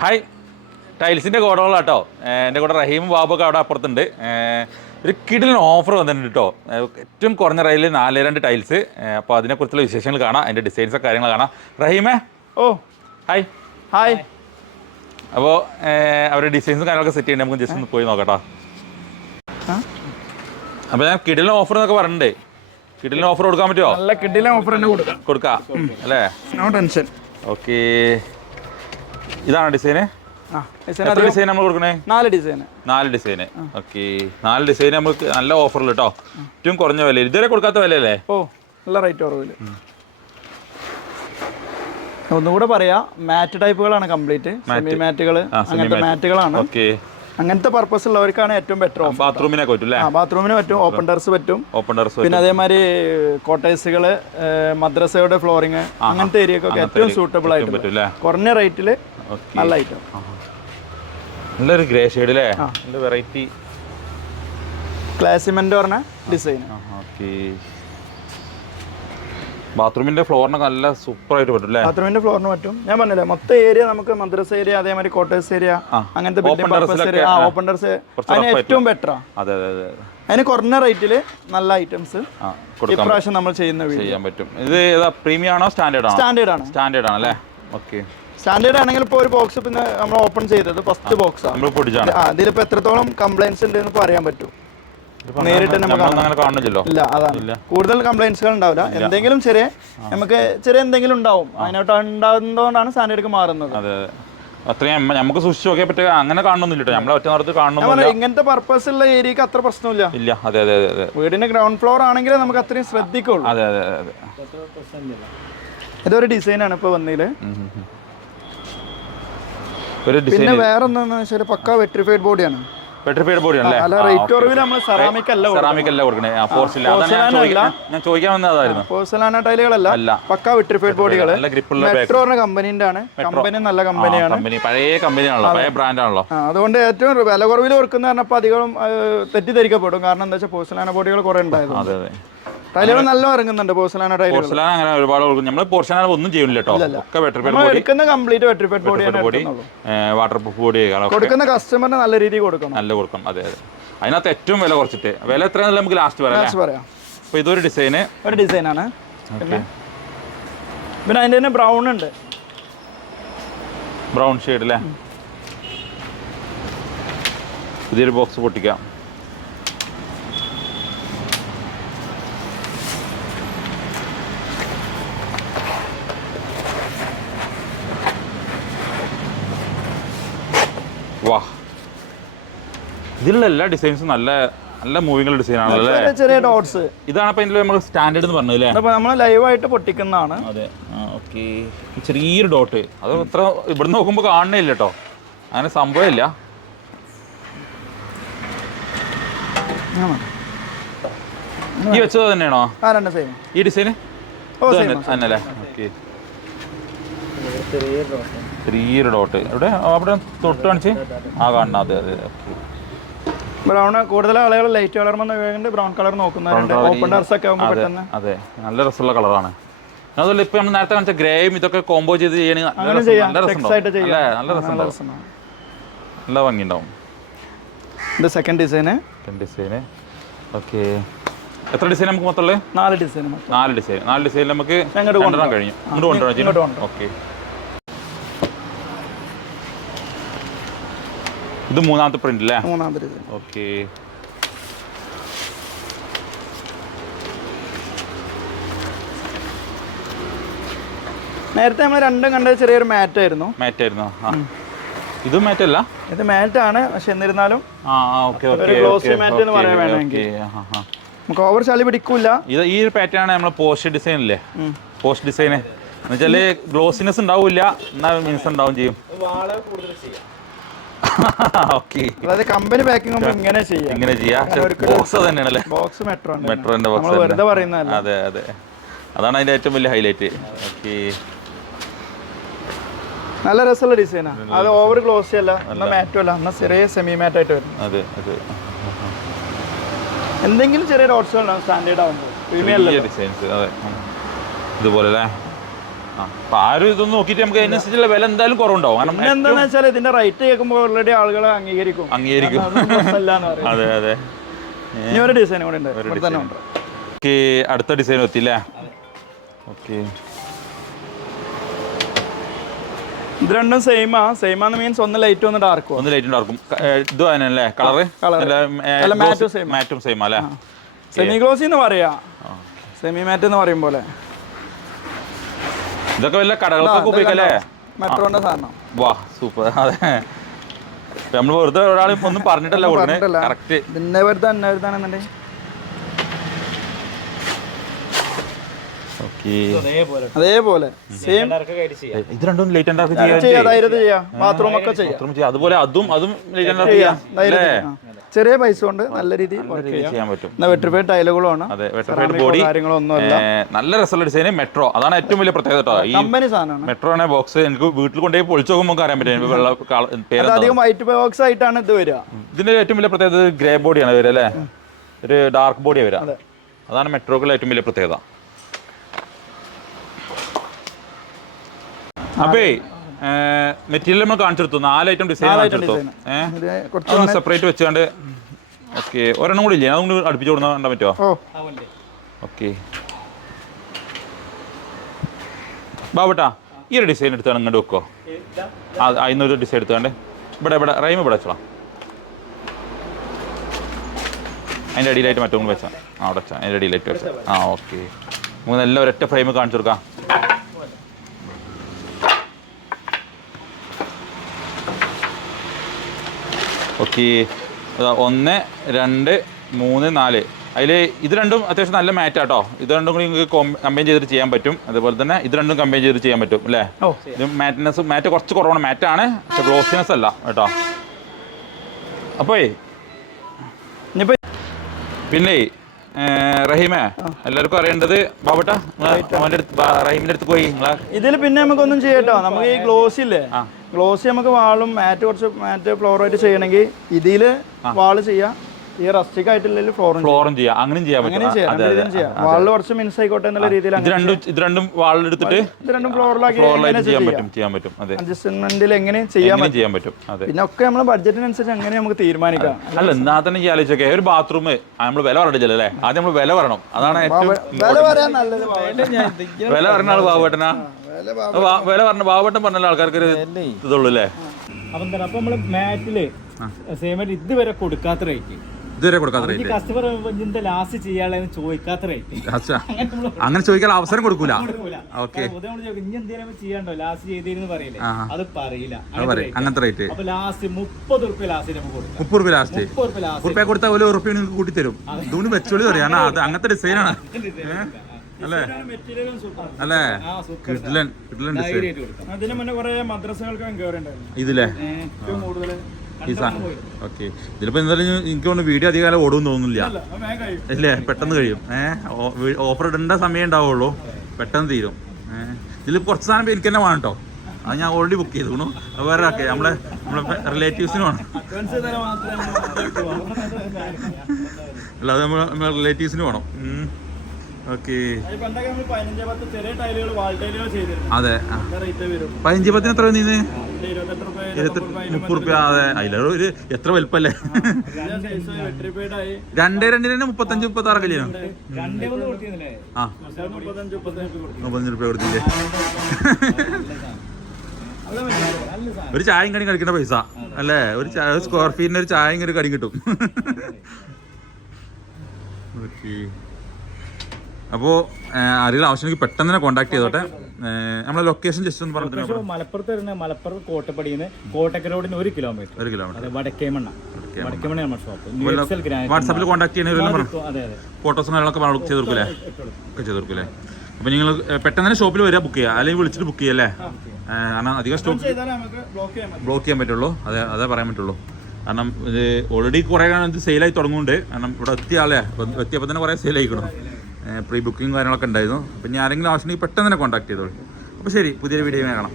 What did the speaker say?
Hi, ടൈൽസിൻ്റെ കോടകളാട്ടോ. എൻ്റെ കൂടെ റഹീമും ബാബൊക്കെ അവിടെ അപ്പുറത്തുണ്ട്. ഒരു കിടിലൻ ഓഫർ വന്നിട്ടുണ്ട് കേട്ടോ. ഏറ്റവും കുറഞ്ഞ റേറ്റിൽ 4-2 ടൈൽസ്. അപ്പോൾ അതിനെക്കുറിച്ചുള്ള വിശേഷങ്ങൾ കാണാം, അതിൻ്റെ ഡിസൈൻസൊക്കെ കാര്യങ്ങൾ കാണാം. റഹീമേ, ഹായ്. ഹായ്. അപ്പോൾ അവരുടെ ഡിസൈൻസും കാര്യങ്ങളൊക്കെ സെറ്റ് ചെയ്യണ്ടേ, നമുക്ക് ജസ്റ്റ് ഒന്ന് പോയി നോക്കട്ടോ. അപ്പോൾ ഞാൻ കിടിലൻ ഓഫർ എന്നൊക്കെ പറഞ്ഞിട്ടുണ്ട്. കിടിലൻ ഓഫർ കൊടുക്കാൻ പറ്റുമോ? നല്ല കിടിലൻ ഓഫർ തന്നെ കൊടുക്കാം അല്ലേ? No tension. ഓക്കെ, ഇതാണ് ഡിസൈന്. ഡിസൈൻ നമ്മൾ കൊടുക്കണേ 4 ഡിസൈൻ. ഓക്കെ, 4 ഡിസൈൻ നമുക്ക് നല്ല ഓഫറിൽ കേട്ടോ. ഏറ്റവും കുറഞ്ഞ വില, ഇതുവരെ കൊടുക്കാത്ത വിലയല്ലേ? നല്ല റേറ്റ് കുറവില്. ഒന്നുകൂടെ പറയാ, മാറ്റ് ടൈപ്പുകളാണ് കംപ്ലീറ്റ്. സെമി മാറ്റുകൾ, അങ്ങനത്തെ മാറ്റുകളാണ്. അങ്ങനത്തെ പർപ്പസ് ഉള്ളവർക്കാണ് ഏറ്റവും ബെറ്റർ. ബാത്റൂമിനെ പറ്റും, ബാത്റൂമിന് പറ്റും, ഓപ്പൺ ടെറസ് പറ്റും. പിന്നെ അതേമാതിരി കോട്ടേഴ്സുകള്, മദ്രസയുടെ ഫ്ലോറിങ്, അങ്ങനത്തെ ഏരിയക്കൊക്കെ ഏറ്റവും സൂട്ടബിൾ ആയിട്ട് പറ്റും. കുറഞ്ഞ റേറ്റില് നല്ല ഐറ്റം. നല്ലൊരു ഗ്രേ ഷെയ്ഡ് അല്ലേ? നല്ല വെറൈറ്റി ക്ലാസിമെന്റ് പറഞ്ഞ ഡിസൈൻ. ബാത്റൂമിന്റെ ഫ്ലോറിനൊക്കെ നല്ല സൂപ്പർ ആയിട്ട് പറ്റും അല്ലേ? ബാത്റൂമിന്റെ ഫ്ലോറിന് പറ്റും. ഞാൻ പറഞ്ഞില്ലേ, മൊത്തം ഏരിയ നമുക്ക് മദ്രസ ഏരിയ, അതേമാതിരി കോട്ടേഴ്സ് ഏരിയ, അങ്ങനത്തെ building purpose area, open terrace, അതിന് ഏറ്റവും ബെറ്ററാ. അതിന് കുറഞ്ഞ റേറ്റില് നല്ല ഐറ്റംസ് ഇപ്രാവശ്യം നമ്മൾ ചെയ്യാൻ പറ്റും. ഇത് പ്രീമിയം ആണോ സ്റ്റാൻഡേർഡ് ആണ്? സ്റ്റാൻഡേർഡ് ആണല്ലേ? ഓക്കെ, സ്റ്റാൻഡേർഡ് ആണെങ്കിൽ ഇപ്പോൾ ഒരു ബോക്സ് പിന്നെ നമ്മൾ ഓപ്പൺ ചെയ്തത് ഫസ്റ്റ് ബോക്സ് ആണ്. അതിലിപ്പോൾ എത്രത്തോളം കംപ്ലൈൻസ് ഉണ്ട് എന്ന് പറയാൻ പറ്റും. നേരിട്ട് ഇല്ല, അതാണ് കൂടുതൽ കംപ്ലൈൻസുകൾ ഉണ്ടാവില്ല. എന്തെങ്കിലും നമുക്ക് ചെറിയ എന്തെങ്കിലും ഉണ്ടാവും. അതിനോട്ട് ഉണ്ടാകുന്നതുകൊണ്ടാണ് സ്റ്റാൻഡേർഡ് മാറുന്നത്. അത്രയും നമുക്ക് സൂക്ഷിച്ച് നോക്കിയാൽ പറ്റുക അങ്ങനെ കാണണമെന്നില്ല. നമ്മളെ ഒറ്റ നേരത്ത് കാണുന്നില്ല. ഇങ്ങനത്തെ പർപ്പസ് ഉള്ള ഏരിയക്ക് അത്ര പ്രശ്നമില്ല. ഇല്ല, അതെ അതെ അതെ. വീടിന്റെ ഗ്രൗണ്ട് ഫ്ലോർ ആണെങ്കിൽ നമുക്ക് അത്രയും ശ്രദ്ധിക്കുള്ളൂ. അതെ അതെ അതെ. ഇതൊരു ഡിസൈനാണ് ഇപ്പൊ വന്നതില്. പിന്നെ വേറെ എന്താണെന്ന് വെച്ചാൽ പക്ക വെട്രിഫൈഡ് ബോഡിയാണ്. പോർസലാന ടൈലുകളല്ല, പക്ക വെട്രിഫൈഡ് ബോഡികൾ. മെട്രോ പറഞ്ഞ കമ്പനിന്റെ ആണ്. കമ്പനി നല്ല കമ്പനിയാണ്, പഴയ കമ്പനിയാണല്ലോ, പഴയ ബ്രാൻഡാണല്ലോ. അതുകൊണ്ട് ഏറ്റവും വില കുറവിൽ കൊടുക്കുന്ന പറഞ്ഞപ്പോൾ അധികം തെറ്റിദ്ധരിക്കപ്പെടും. കാരണം എന്താ വെച്ചാൽ പോർസലാന ബോഡികൾ കുറെ ഉണ്ടായിരുന്നു. ടൈലുകൾ നല്ല ഇറങ്ങുന്നുണ്ട്. പോർസലാന ടൈലുകൾ അങ്ങനെ ഒരുപാട് നമ്മൾ പോർസലാന ഒന്നും ചെയ്യില്ല കേട്ടോ. ഒക്കെ എടുക്കുന്ന complete vitrified body, water proof body കൊടുക്കുന്ന കസ്റ്റമറിന് നല്ല രീതിയിൽ കൊടുക്കണം. അതെ അതെ. അതിനകത്ത് ഏറ്റവും വില കുറച്ചിട്ട് വില എത്രയാണെന്ന് നമുക്ക് ലാസ്റ്റ് പറയാം. അപ്പോൾ ഇതൊരു ഡിസൈനാണ്. പിന്നെ അതിൻ്റെ തന്നെ ബ്രൗൺ ഉണ്ട്, ബ്രൗൺ ഷെയ്ഡ് അല്ലേ? പുതിയൊരു ബോക്സ് പൊട്ടിക്കാം. വാ, ഇതിലുള്ള എല്ലാ ഡിസൈൻസും നല്ല നല്ല മൂവിങ് ഡിസൈനാണല്ലേ? ചെറിയ ഡോട്ട്സ്. ഇതാണ് അപ്പോൾ ഇതിൽ നമ്മൾ സ്റ്റാൻഡേർഡ് എന്ന് പറഞ്ഞത് അല്ലേ? അപ്പോൾ നമ്മൾ ലൈവായിട്ട് പൊട്ടിക്കുന്നതാണ്. അതെ, ഓക്കെ. ചെറിയൊരു ഡോട്ട്, അത് അത്ര ഇവിടെ നോക്കുമ്പോൾ കാണണേ ഇല്ല കേട്ടോ. അങ്ങനെ സംഭവമില്ല. ഈ വെച്ചത് തന്നെയാണോ ഈ ഡിസൈന്? തന്നെയല്ലേ? ഓക്കെ. ചെറിയൊരു ഡോട്ട് ഇവിടെ അവിടെ തൊട്ട് കാണിച്ച് കാണണം. അതെ അതെ. ബ്രൗൺ കൂടുതൽ ആളുകൾ ലൈറ്റ് കളർ ബ്രൗൺ കളർ നോക്കുന്നുണ്ട്. ഓപ്പൺ ടെറസ് ഒക്കെ ആകുമ്പോൾ പെട്ടെന്ന്. അതെ, നല്ല രസമുള്ള കളറാണ്. അതുപോലെ ഇപ്പൊ നമ്മൾ നേരത്തെ കാണിച്ച ഗ്രേയും ഇതൊക്കെ കോംബോ ചെയ്ത് ചെയ്യണമെങ്കിൽ നല്ല രസം, നല്ല ഭംഗി ഉണ്ടാവും. ഇത് സെക്കൻഡ് ഡിസൈന്. ഓക്കെ, എത്ര ഡിസൈൻ നമുക്ക് മൊത്തമുള്ള? 4 ഡിസൈൻ. 4 ഡിസൈൻ നമുക്ക് കഴിഞ്ഞു. ഇങ്ങോട്ട് കൊണ്ടുവരാം. ഓക്കെ, ഇത് മൂന്നാമത്തെ പ്രിന്റ് അല്ലേ? മൂന്നാമത്തെ ഡിസൈൻ. ഓക്കെ, നേരത്തെ നമ്മൾ രണ്ടും കണ്ടത് ചെറിയൊരു മാറ്റ് ആയിരുന്നു. ഇത് മാറ്റ് അല്ല, ഇത് മാറ്റ് ആണ്. പക്ഷെ എന്നിരുന്നാലും ഗ്ലോസി മാറ്റ് എന്ന് പറയാൻ വേണമെങ്കിൽ നമുക്ക് ഓവർ ചളി പിടിക്കൂല. ഇത് ഈ ഒരു പാറ്റേൺ ആണ് നമ്മളെ പോസ്റ്റ് ഡിസൈൻ അല്ലേ? പോസ്റ്റ് ഡിസൈൻ എന്ന് വെച്ചാല് ഗ്ലോസിനെസ് ഉണ്ടാവില്ല, എന്നാൽ മിനുസ് ഉണ്ടാവും ചെയ്യും. അതായത് കമ്പനി പാക്കിംഗ് ഇങ്ങനെ ചെയ്യാം. ബോക്സ് തന്നെയാണല്ലേ? ബോക്സ് മെട്രോന്റെ ബോക്സ് വെറുതെ പറയുന്നതല്ല. അതെ അതെ, അതാണ് അതിന്റെ ഏറ്റവും വലിയ ഹൈലൈറ്റ്. ഓക്കെ, നല്ല രസമുള്ള ഡിസൈനാണ്. അത് ഓവർ ഗ്ലോസി അല്ല, എന്നാൽ മാറ്റും അല്ല, എന്നാൽ ചെറിയ സെമി മാറ്റ് ആയിട്ട് വരും. അതെ അതെ. എന്തെങ്കിലും ചെറിയ ഡോട്ട്സ് ഉണ്ടാവും സ്റ്റാൻഡേർഡ് ആകുമ്പോൾ. Premium designs. അതെ, ഇതുപോലെ അപ്പൊ ആ ഒരു ഇതൊന്നും നോക്കിയിട്ട് നമുക്ക് അതിനനുസരിച്ചുള്ള വില എന്തായാലും കുറവുണ്ടാവും. കാരണം എന്താണെന്ന് വെച്ചാൽ ഇതിന്റെ റേറ്റ് കേൾക്കുമ്പോൾ ഓൾറെഡി ആളുകൾ അംഗീകരിക്കും. അതെ അതെ. ഇനി ഒരു ഡിസൈൻ കൂടെ ഉണ്ട്, ഇവിടെ തന്നെ ഉണ്ട്. ഓക്കെ, അടുത്ത ഡിസൈൻ എത്തിയില്ലേ? ഓക്കെ, ഇത് രണ്ടും സെയിമാന്ന് മീൻസ് ഒന്ന് ലൈറ്റ് ഒന്ന് ഡാർക്കും. ഒന്ന് ലൈറ്റും ഡാർക്കും. ഇത് തന്നെയല്ലേ കളറ്? മാറ്റും സെയിം അല്ലേ? സെമി ഗ്ലോസി എന്ന് പറയാ, സെമി മാറ്റ് എന്ന് പറയും പോലെ. ഇതൊക്കെ വല്ല കടകൾക്കൊക്കെ ഉപയോഗിക്കല്ലേ? മെട്രോന്റെ സാധനം. വാ സൂപ്പർ. അതെ, നമ്മൾ വെറുതെ ഒരാളും ഒന്നും പറഞ്ഞിട്ടല്ല കൊടുക്കണേ. കറക്റ്റ് പിന്നെ വെറുതെ എന്നുണ്ടെങ്കിൽ അതേപോലെ സെയിം. ഇത് രണ്ടും ലൈറ്റ് ആൻഡ് ഡാർക്ക് ചെയ്യാം, ബാത്റൂം ഒക്കെ ചെയ്യാം. അതുപോലെ അതും ലൈറ്റ് ആൻഡ് ഡാർക്ക് ചെയ്യാം. ചെറിയ പൈസ കൊണ്ട് നല്ല രീതിയിൽ ചെയ്യാൻ പറ്റും. വെട്രിഫൈഡ് ടൈലുകളാണ്, ബോഡി, കാര്യങ്ങളൊന്നുമല്ല. നല്ല രസമുള്ള ഡിസൈൻ. മെട്രോ അതാണ് ഏറ്റവും വലിയ പ്രത്യേകത. ഈ കമ്പനി സാധനമാണ് മെട്രോ ആണ് ബോക്സ്. എനിക്ക് വീട്ടിൽ കൊണ്ടുപോയി പൊളിച്ചു നോക്കുമ്പോൾ അറിയാൻ പറ്റും. അധികം വൈറ്റ് ബോക്സ് ആയിട്ടാണ് ഇത് വരിക. ഇതിന്റെ ഏറ്റവും വലിയ പ്രത്യേകത ഗ്രേ ബോഡിയാണ് വരിക അല്ലേ? ഒരു ഡാർക്ക് ബോഡിയാണ് വരിക. അതാണ് മെട്രോക്കുള്ള ഏറ്റവും വലിയ പ്രത്യേകത. അപ്പേ മെറ്റീരിയൽ നമ്മൾ കാണിച്ചെടുത്തു, 4 ഐറ്റം ഡിസൈൻ കാണിച്ചെടുത്തു. സെപ്പറേറ്റ് വെച്ചാണ്ട്. ഓക്കെ, ഒരെണ്ണം കൂടി ഇല്ലേ? അതുകൊണ്ട് അടുപ്പിച്ച് കൊടുക്കാൻ കണ്ടാൻ പറ്റുമോ? ഓക്കെ ബാബട്ടാ, ഈ ഒരു ഡിസൈൻ എടുത്താണ് ഇങ്ങോട്ട് വെക്കോ. അതിനൊരു ഡിസൈൻ എടുത്താണ്ട് ഇവിടെ റൈം ഇവിടെ വെച്ചോളാം. അതിൻ്റെ അടിയിലായിട്ട് മറ്റൊന്നും വെച്ചാൽ അവിടെ വെച്ചാൽ അതിൻ്റെ അടിയിലായിട്ട് വെച്ചാൽ. ഓക്കെ, മൂന്നെല്ലാം ഒരൊറ്റ ഫ്രെയിം കാണിച്ചു കൊടുക്കാം. ഓക്കെ, 1 2 3 4. അതിൽ ഇത് രണ്ടും അത്യാവശ്യം നല്ല മാറ്റ് ആട്ടോ. ഇത് രണ്ടും കൂടി നിങ്ങൾക്ക് കമ്പൈൻ ചെയ്തിട്ട് ചെയ്യാൻ പറ്റും. അതുപോലെ തന്നെ ഇത് രണ്ടും കമ്പൈൻ ചെയ്തിട്ട് ചെയ്യാൻ പറ്റും അല്ലേ? ഇത് മാറ്റ് കുറച്ച് കുറവാണ്. മാറ്റാണ്, പക്ഷെ ഗ്ലോസിനെസ് അല്ല കേട്ടോ. അപ്പോഴേ പിന്നെ റഹീമേ, എല്ലാവർക്കും അറിയേണ്ടത് ബാബട്ട റഹീമിന്റെ അടുത്ത് പോയി ഇതിൽ പിന്നെ നമുക്കൊന്നും ചെയ്യട്ടോ. നമുക്ക് ഈ ഗ്ലോസ് ഇല്ലേ, ഗ്ലോസ് നമുക്ക് വാളും മാറ്റ് ഫ്ലോറായിട്ട് ചെയ്യണമെങ്കിൽ ഇതില് വാള് ചെയ്യാം. ഈ റസ്റ്റിക് ആയിട്ടുള്ള ഫ്ലോറും ചെയ്യാം. അങ്ങനെ ചെയ്യാൻ പറ്റും. വാളിൽ കുറച്ച് മിൻസ് ആയിക്കോട്ടെ എന്നുള്ള രീതിയിൽ ഇത് രണ്ടും വാളിലെടുത്തിട്ട് ഇത് രണ്ടും ഫ്ലോറിലാക്കി ചെയ്യാൻ പറ്റും. അഡ്ജസ്റ്റ്മെന്റിൽ എങ്ങനെ ചെയ്യാൻ പറ്റും. പിന്നെ ഒക്കെ നമ്മളെ ബഡ്ജറ്റിനനുസരിച്ച് അങ്ങനെ നമുക്ക് തീരുമാനിക്കാം. അല്ല, എന്നാ തന്നെ ഈ ആലോചിച്ചൊക്കെ ഒരു ബാത്റൂം നമ്മൾ വില പറഞ്ഞില്ല അല്ലേ? ആദ്യം നമ്മൾ വില പറയണം. അതാണ് വില പറയാൻ നല്ലത്. വില പറഞ്ഞ ആള് ബാബുവേട്ടനാ. വില പറഞ്ഞ ബാബുവേട്ടൻ പറഞ്ഞ ആൾക്കാർക്ക് ഒരു ഇതുള്ളൂ അല്ലേ? അപ്പൊ നമ്മള് മാറ്റില് സെയിം ഇതുവരെ കൊടുക്കാത്ത റേറ്റ്, ഇതുവരെ കൊടുക്കാത്ത റേറ്റ്, കസ്റ്റമർ ലാസ്റ്റ് ചെയ്യാനുള്ളതെന്ന് ചോദിക്കാത്ത റേറ്റ്. അങ്ങനെ ചോദിക്കാൻ അവസരം കൊടുക്കൂല. ഓക്കെ, ഇനി എന്തെങ്കിലും ചെയ്യാണ്ടോ ലാസ്റ്റ് ചെയ്തിരുന്നു പറയില്ലേ, അത് പറയില്ല. അങ്ങനത്തെ റേറ്റ്. അപ്പൊ ലാസ്റ്റ് 30 റുപ്യ ലാസ്റ്റ് നമുക്ക് കൊടുക്കാം. 30 റുപ്യ ലാസ്റ്റ്. 30 റുപ്യ കൊടുത്താൽ ₹1 നിങ്ങൾക്ക് കൂട്ടി തരും. ഇതുകൊണ്ട് വെച്ചോളി പറയാം. അത് അങ്ങനത്തെ ഡിസൈനാണ് അല്ലേ? അല്ലേ? അതിന് മുന്നേ കുറെ മദ്രസകൾക്ക് ഇതില്ലേ? ഓക്കെ, ഇതിലിപ്പോ എന്തായാലും എനിക്ക് തോന്നുന്നു വീഡിയോ അധികം കാലം ഓടുമെന്ന് തോന്നുന്നില്ല അല്ലേ? പെട്ടെന്ന് കഴിയും. ഓഫർ ഇടേണ്ട സമയം ഉണ്ടാവുള്ളൂ, പെട്ടെന്ന് തീരും. ഇതിൽ കുറച്ച് സാധനം എനിക്ക് തന്നെ വേണം കേട്ടോ. അത് ഞാൻ ഓൾറെഡി ബുക്ക് ചെയ്തു. വേറെ ആക്കെ നമ്മളെ റിലേറ്റീവ്സിന് വേണം. അല്ലാതെ നമ്മളെ റിലേറ്റീവ്സിന് വേണം. ഓക്കെ, അതെ. 15-10 എത്ര നീന്ന്? 30 റുപ്യ. അതെ, അതിലൊരു ഒരു എത്ര വലുപ്പല്ലേ? 2 35-36 കല്യാണം. 35 റുപ്യ കൊടുത്തില്ലേ? ഒരു ചായയും കടി കഴിക്കേണ്ട പൈസ അല്ലേ? ഒരു സ്ക്വയർ ഫീറ്റിന് ഒരു ചായയും ഒരു കടി കിട്ടും. ഓക്കെ, അപ്പോൾ ആരെങ്കിലും ആവശ്യമെങ്കിൽ പെട്ടെന്ന് തന്നെ കോൺടാക്ട് ചെയ്തോട്ടെ. നമ്മളെ ലൊക്കേഷൻ ജസ്റ്റ് ഒന്ന് പറഞ്ഞു. മലപ്പുറത്ത് വരുന്ന മലപ്പുറം കോട്ടപ്പടിയിൽ നിന്ന് കോട്ടക്കൽ റോഡിന് 1 കിലോമീറ്റർ വടക്കേമണ്ണ നമ്മുടെ ഷോപ്പ്. വാട്സാപ്പിൽ കോൺടാക്ട് ചെയ്യണ ഫോട്ടോസും കാര്യങ്ങളൊക്കെ ചെയ്ത് കൊടുക്കൂലേ? ഒക്കെ ചെയ്ത് കൊടുക്കൂലേ? അപ്പോൾ നിങ്ങൾ പെട്ടെന്ന് തന്നെ ഷോപ്പിൽ വരിക, ബുക്ക് ചെയ്യുക. അല്ലെങ്കിൽ വിളിച്ചിട്ട് ബുക്ക് ചെയ്യല്ലേ? കാരണം അധികം സ്റ്റോക്ക് ബ്ലോക്ക് ചെയ്യാൻ പറ്റുള്ളൂ. അതേ പറയാൻ പറ്റുള്ളൂ. കാരണം ഇത് ഓൾറെഡി കുറേ ഇത് സെയിലായി തുടങ്ങുന്നുണ്ട്. കാരണം ഇവിടെ എത്തിയപ്പോൾ തന്നെ കുറേ സെയിലായിക്കണം. പ്രീ ബുക്കിങ് കാര്യങ്ങളൊക്കെ ഉണ്ടായിരുന്നു. അപ്പം ഞാൻ ആരെങ്കിലും ആവശ്യമെങ്കിൽ പെട്ടെന്ന് തന്നെ കോൺടാക്ട് ചെയ്തോളൂ. അപ്പോൾ ശരി, പുതിയൊരു വീഡിയോ കാണാം.